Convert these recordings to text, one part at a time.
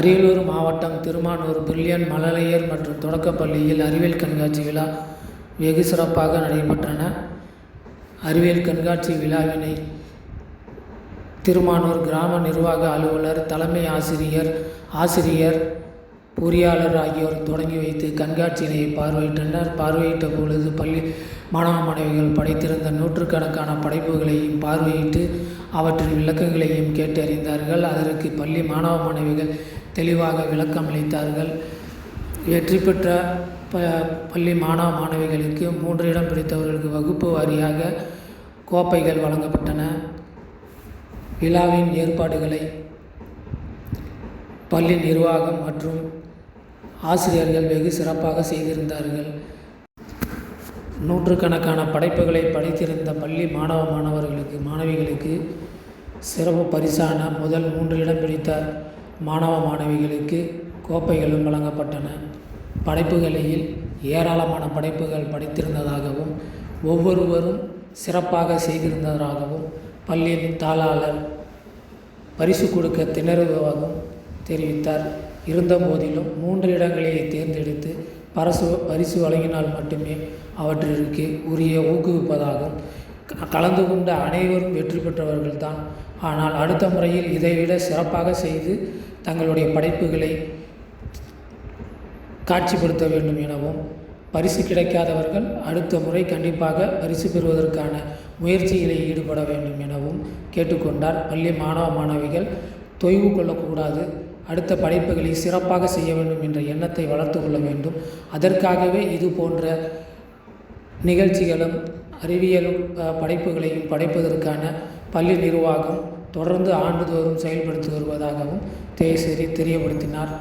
அரியலூர் மாவட்டம் திருமானூர் பில்லியன் மழலையர் மற்றும் தொடக்கப்பள்ளியில் அறிவியல் கண்காட்சி விழா வெகு சிறப்பாக நடைபெற்றன. அறிவியல் கண்காட்சி விழாவினை திருமானூர் கிராம நிர்வாக அலுவலர் தலைமை ஆசிரியர் ஆசிரியர் பொறியாளர் ஆகியோர் தொடங்கி வைத்து கண்காட்சியினை பார்வையிட்டனர். பார்வையிட்ட பொழுது பள்ளி மாணவ மாணவிகள் படைத்திருந்த நூற்றுக்கணக்கான படைப்புகளையும் பார்வையிட்டு அவற்றின் விளக்கங்களையும் கேட்டு அறிந்தார்கள். அதற்கு பள்ளி மாணவ மாணவிகள் தெளிவாக விளக்கம் அளித்தார்கள். வெற்றி பெற்ற ப பள்ளி மாணவ மாணவிகளுக்கு மூன்று இடம் பிடித்தவர்களுக்கு வகுப்பு வாரியாக கோப்பைகள் வழங்கப்பட்டன. விழாவின் ஏற்பாடுகளை பள்ளி நிர்வாகம் மற்றும் ஆசிரியர்கள் வெகு சிறப்பாக செய்திருந்தார்கள். நூற்றுக்கணக்கான படைப்புகளை படைத்திருந்த பள்ளி மாணவ மாணவர்களுக்கு மாணவிகளுக்கு சிறப்பு பரிசான முதல் மூன்று இடம் பிடித்த மாணவ மாணவிகளுக்கு கோப்பைகளும் வழங்கப்பட்டன. படைப்புகளில் ஏராளமான படைப்புகள் படைத்திருந்ததாகவும் ஒவ்வொருவரும் சிறப்பாக செய்திருந்ததாகவும் பள்ளியின் தாளாளர் பரிசு கொடுக்க திணறுவதாகவும் தெரிவித்தார். இருந்தபோதிலும் மூன்று இடங்களை தேர்ந்தெடுத்து பரசு பரிசு வழங்கினால் மட்டுமே அவற்றிற்கு உரிய ஊக்குவிப்பதாகும். க- கலந்து கொண்ட அனைவரும் வெற்றி பெற்றவர்கள்தான். ஆனால் அடுத்த முறையில் இதைவிட சிறப்பாக செய்து தங்களுடைய படைப்புகளை காட்சிப்படுத்த வேண்டும் எனவும் பரிசு கிடைக்காதவர்கள் அடுத்த முறை கண்டிப்பாக பரிசு பெறுவதற்கான முயற்சிகளில் ஈடுபட வேண்டும் எனவும் கேட்டுக்கொண்டார். பள்ளி மாணவ மாணவிகள் தொய்வு கொள்ளக்கூடாது. அடுத்த படைப்புகளை சிறப்பாக செய்ய வேண்டும் என்ற எண்ணத்தை வளர்த்து கொள்ள வேண்டும். அதற்காகவே இது போன்ற நிகழ்ச்சிகளும் அறிவியலும் படைப்புகளையும் படைப்பதற்கான பள்ளி நிர்வாகம் தொடர்ந்து ஆண்டுதோறும் செயல்படுத்தி வருவதாகவும் தேசரி தெரியப்படுத்தினார்.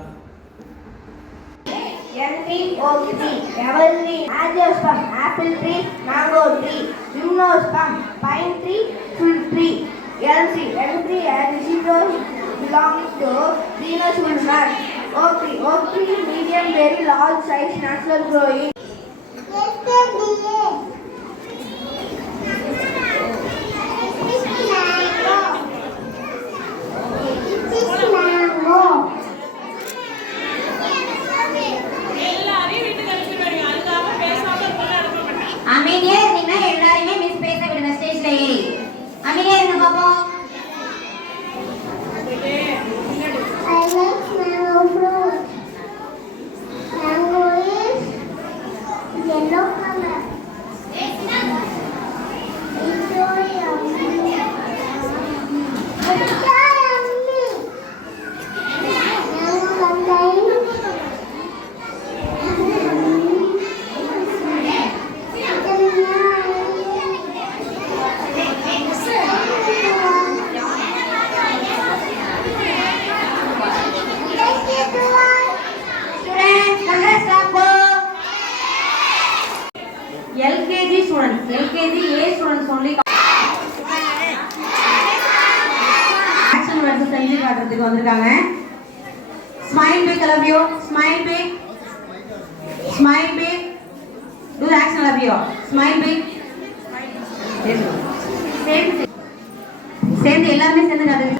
Apple tree mango tree apple pine tree full tree LC, entry and zero belongs to genus Woolman. OP, OP medium very large size natural growing. Yes, LKG A students only action words செஞ்சு காட்டுறதுக்கு வந்திருக்காங்க. Smile big love you smile big smile big do action love you smile big சேர்ந்து சேர்ந்து எல்லாருமே சேர்ந்து காட்டுங்க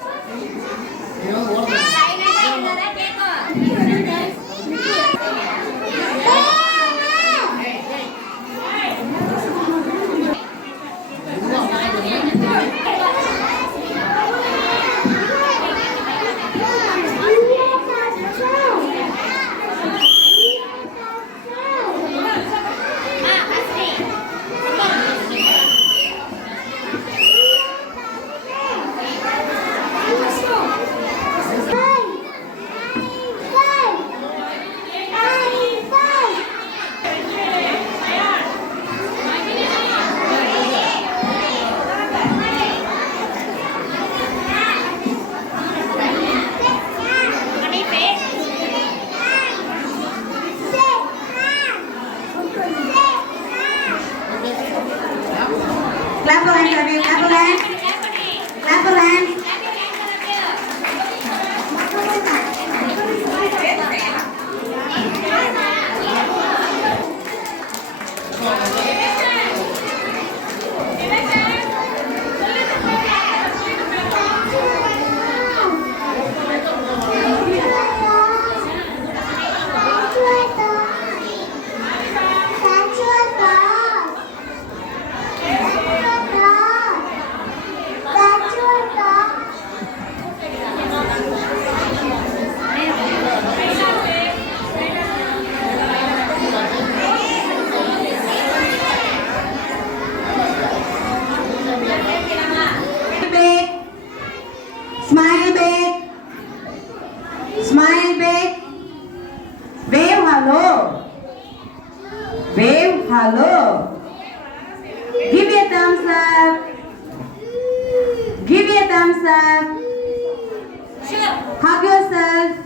Hug yourself.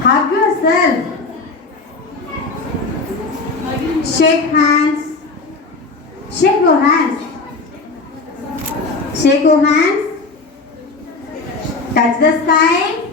Hug yourself. Shake hands. Shake your hands. Shake your hands. Touch the sky.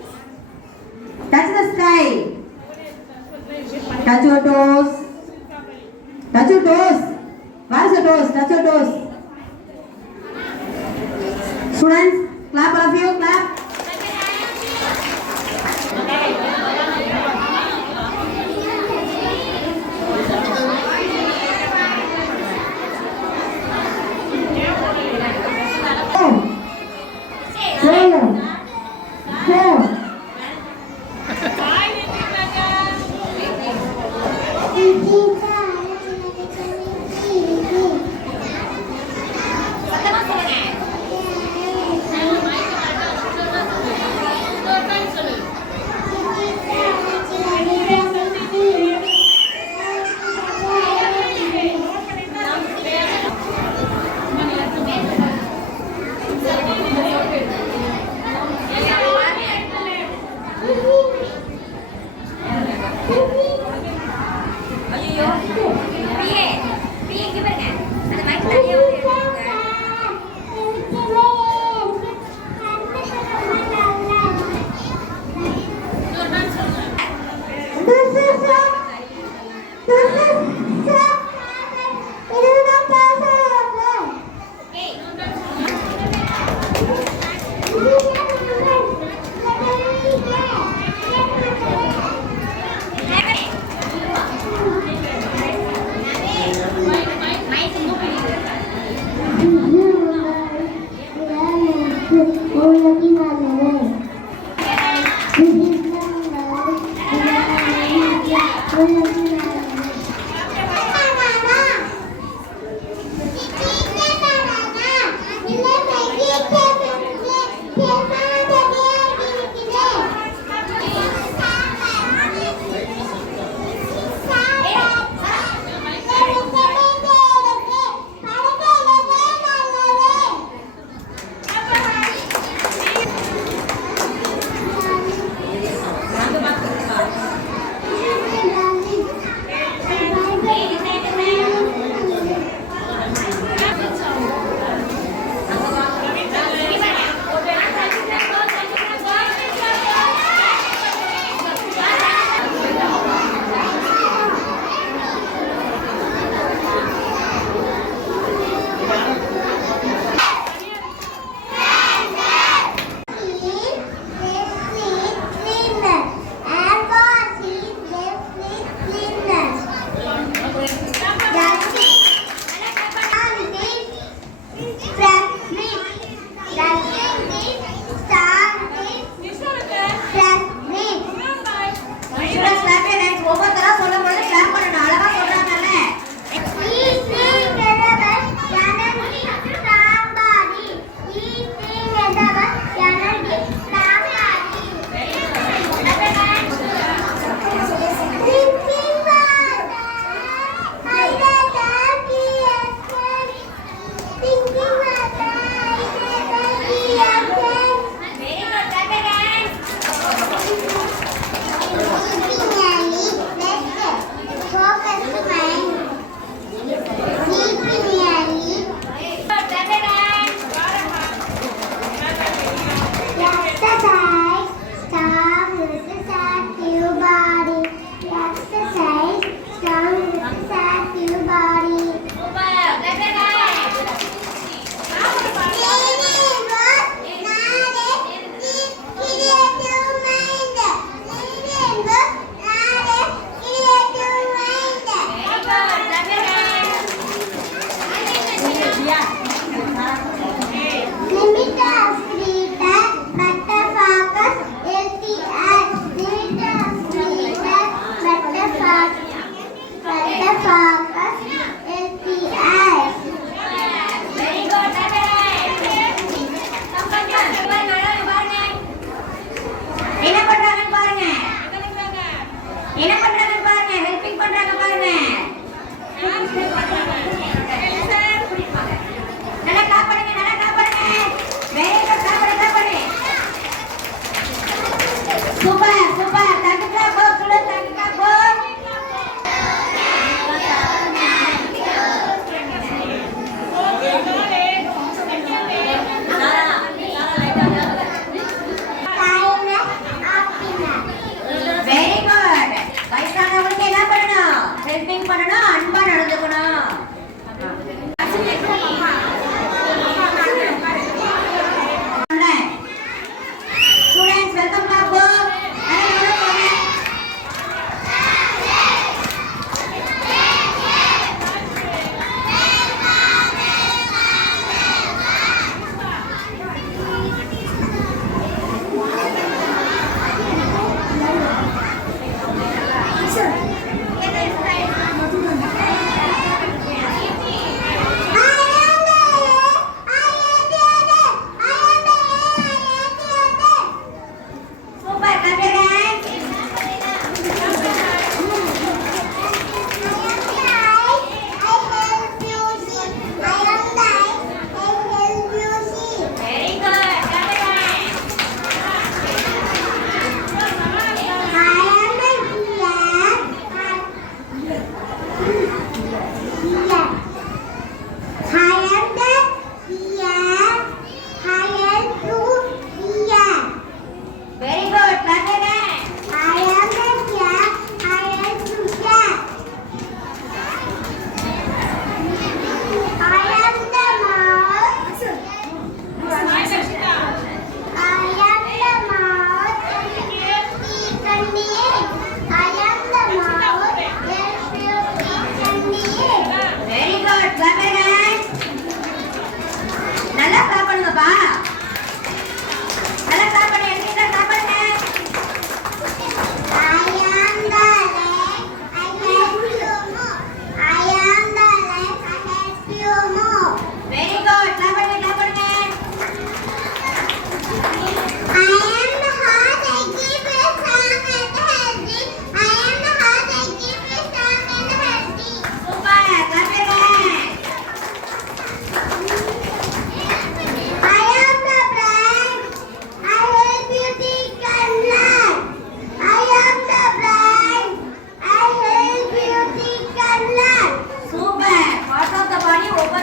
பண்ணனா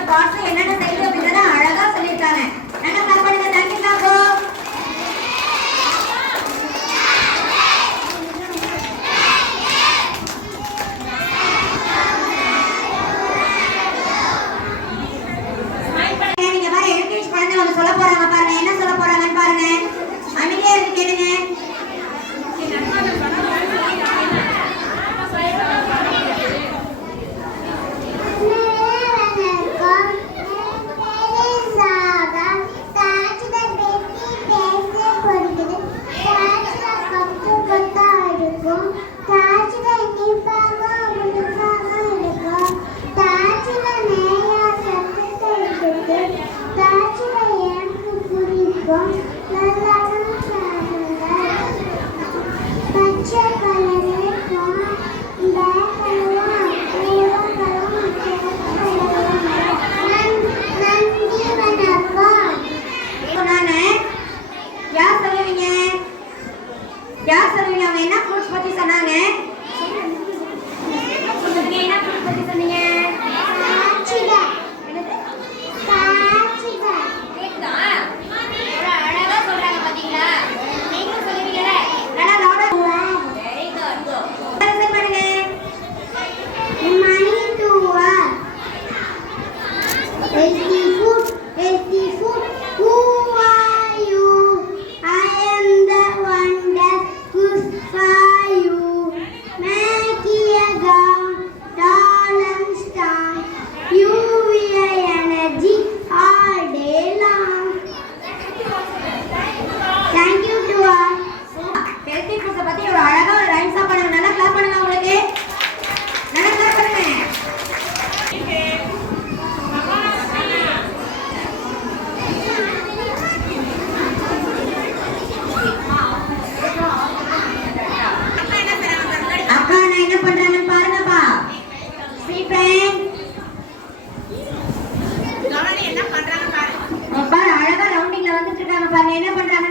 பாச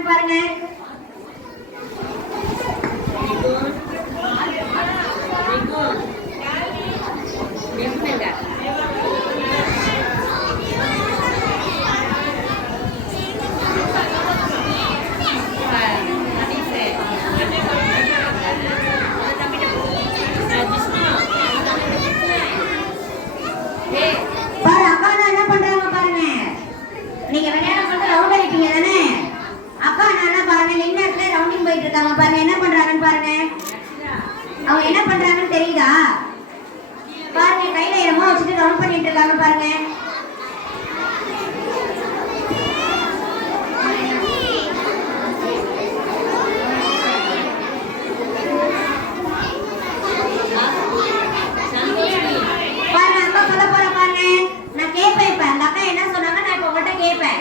பாருங்க. பண்றாங்கன்னு தெரியுதா? பாருங்க கையில என்னமோ வச்சுட்டு ரவுண்ட் பண்ணிட்டு இருக்காங்க பாருங்க. பாருங்க அக்கா சொல்ல போற பாருங்க. நான் கேட்பேன் இப்ப. அந்த அக்கா என்ன சொன்னாங்க? நான் இப்ப உங்கள்கிட்ட கேட்பேன்.